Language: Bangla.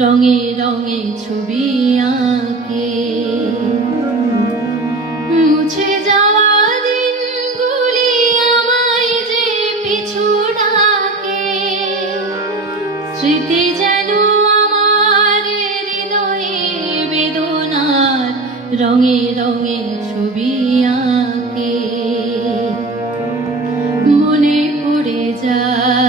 রঙে রঙে ছবি আঁকে মুছে যাওয়া দিনগুলি আমায় যে পিছু ডাকে স্মৃতি যেন আমার হৃদয়ে বেদনার রঙে রঙে ছবি আঁকে মনে পড়ে যায়